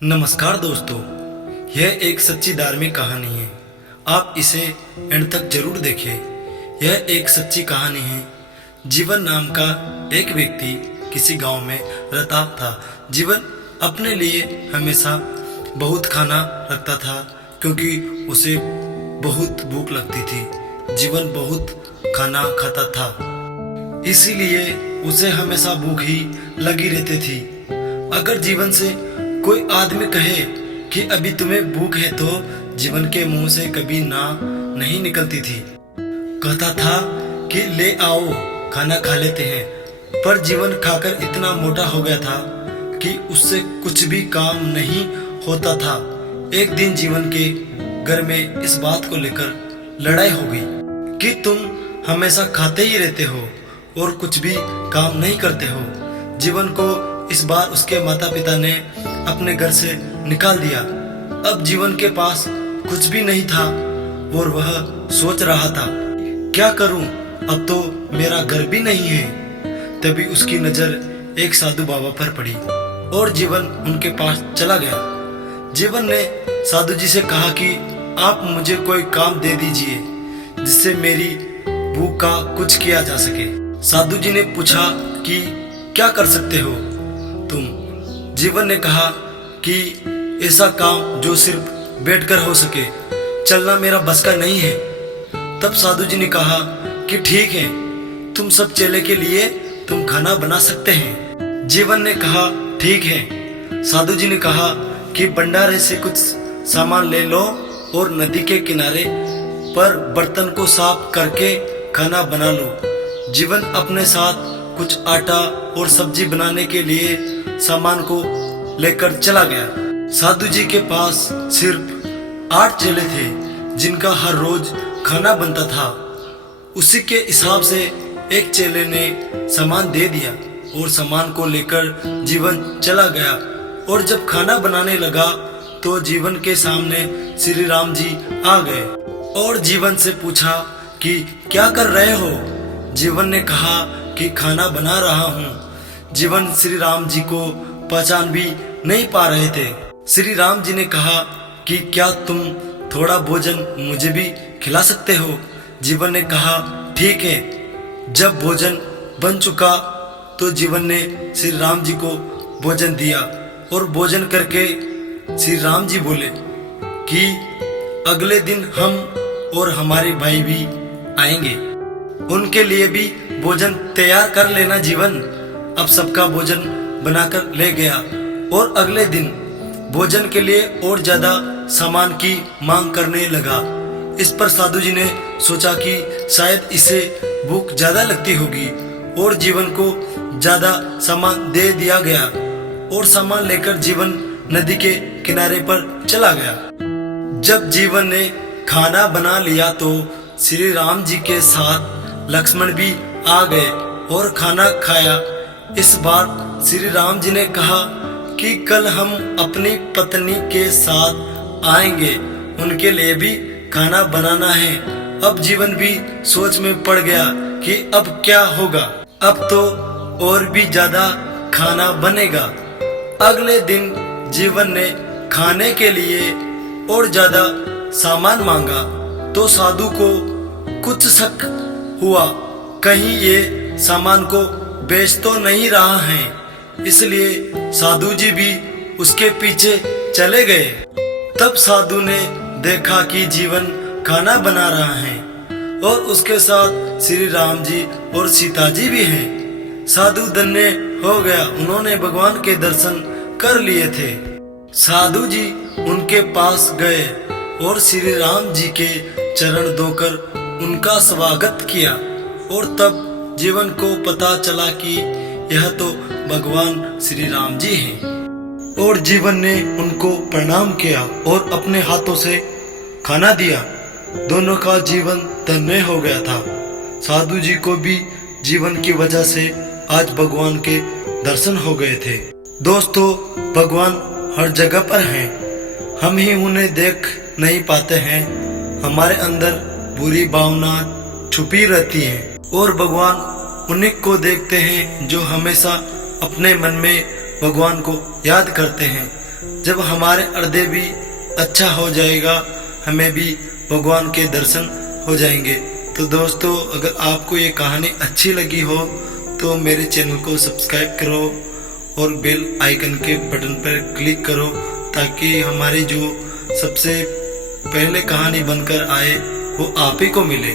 नमस्कार दोस्तों, यह एक सच्ची धार्मिक कहानी है। आप इसे एंड तक जरूर देखें। यह एक सच्ची कहानी है। जीवन नाम का एक व्यक्ति किसी गांव में रहता था। जीवन अपने लिए हमेशा बहुत खाना रखता था क्योंकि उसे बहुत भूख लगती थी। जीवन बहुत खाना खाता था, इसीलिए उसे हमेशा भूख ही लगी रहती थी। अगर जीवन से कोई आदमी कहे कि अभी तुम्हें भूख है तो जीवन के मुंह से कभी ना नहीं निकलती थी। कहता था कि ले आओ खाना खा लेते हैं, पर जीवन खाकर इतना मोटा हो गया था कि उससे कुछ भी काम नहीं होता था। एक दिन जीवन के घर में इस बात को लेकर लड़ाई हो गई कि तुम हमेशा खाते ही रहते हो और कुछ भी काम नहीं करते हो। जीवन को इस बार उसके माता पिता ने अपने घर से निकाल दिया। अब जीवन के पास कुछ भी नहीं था और वह सोच रहा था, क्या करूं, अब तो मेरा घर भी नहीं है। तभी उसकी नजर एक साधु बाबा पर पड़ी और जीवन उनके पास चला गया। जीवन ने साधु जी से कहा कि आप मुझे कोई काम दे दीजिए जिससे मेरी भूख का कुछ किया जा सके। साधु जी ने पूछा कि क्या कर सकते हो तुम। जीवन ने कहा कि ऐसा काम जो सिर्फ बैठकर हो सके, चलना मेरा बस का नहीं है। तब साधु जी ने कहा कि ठीक है, तुम सब चेले के लिए तुम खाना बना सकते हैं। जीवन ने कहा ठीक है। साधु जी ने कहा कि भंडारे से कुछ सामान ले लो और नदी के किनारे पर बर्तन को साफ करके खाना बना लो। जीवन अपने साथ कुछ आटा और सब्जी बनाने के लिए सामान को लेकर चला गया। साधु जी के पास सिर्फ 8 चेले थे जिनका हर रोज खाना बनता था। उसी के हिसाब से एक चेले ने सामान दे दिया और सामान को लेकर जीवन चला गया। और जब खाना बनाने लगा तो जीवन के सामने श्री राम जी आ गए और जीवन से पूछा कि क्या कर रहे हो। जीवन ने कहा कि खाना बना रहा हूँ। जीवन श्री राम जी को पहचान भी नहीं पा रहे थे। श्री राम जी ने कहा कि क्या तुम थोड़ा भोजन मुझे भी खिला सकते हो। जीवन ने कहा ठीक है। जब भोजन बन चुका तो जीवन ने श्री राम जी को भोजन दिया और भोजन करके श्री राम जी बोले कि अगले दिन हम और हमारे भाई भी आएंगे, उनके लिए भी भोजन तैयार कर लेना। जीवन अब सबका भोजन बनाकर ले गया और अगले दिन भोजन के लिए और ज्यादा सामान की मांग करने लगा। इस पर साधु जी ने सोचा कि शायद इसे भूख ज्यादा लगती होगी और जीवन को ज्यादा सामान दे दिया गया और सामान लेकर जीवन नदी के किनारे पर चला गया। जब जीवन ने खाना बना लिया तो श्री राम जी के साथ लक्ष्मण भी आ गए और खाना खाया। इस बार श्री राम जी ने कहा कि कल हम अपनी पत्नी के साथ आएंगे, उनके लिए भी खाना बनाना है। अब जीवन भी सोच में पड़ गया कि अब क्या होगा, अब तो और भी ज्यादा खाना बनेगा। अगले दिन जीवन ने खाने के लिए और ज्यादा सामान मांगा तो साधु को कुछ शक हुआ, कहीं ये सामान को बेच तो नहीं रहा है। इसलिए साधु जी भी उसके पीछे चले गए। तब साधु ने देखा कि जीवन खाना बना रहा है और उसके साथ श्री राम जी और सीता जी भी हैं। साधु धन्य हो गया, उन्होंने भगवान के दर्शन कर लिए थे। साधु जी उनके पास गए और श्री राम जी के चरण धोकर उनका स्वागत किया और तब जीवन को पता चला कि यह तो भगवान श्री राम जी हैं। और जीवन ने उनको प्रणाम किया और अपने हाथों से खाना दिया। दोनों का जीवन धन्य हो गया था। साधु जी को भी जीवन की वजह से आज भगवान के दर्शन हो गए थे। दोस्तों, भगवान हर जगह पर हैं, हम ही उन्हें देख नहीं पाते हैं। हमारे अंदर बुरी भावना छुपी रहती है और भगवान उन्हीं को देखते हैं जो हमेशा अपने मन में भगवान को याद करते हैं। जब हमारे हृदय भी अच्छा हो जाएगा, हमें भी भगवान के दर्शन हो जाएंगे। तो दोस्तों, अगर आपको ये कहानी अच्छी लगी हो तो मेरे चैनल को सब्सक्राइब करो और बेल आइकन के बटन पर क्लिक करो, ताकि हमारी जो सबसे पहले कहानी बनकर आए वो आप ही को मिले।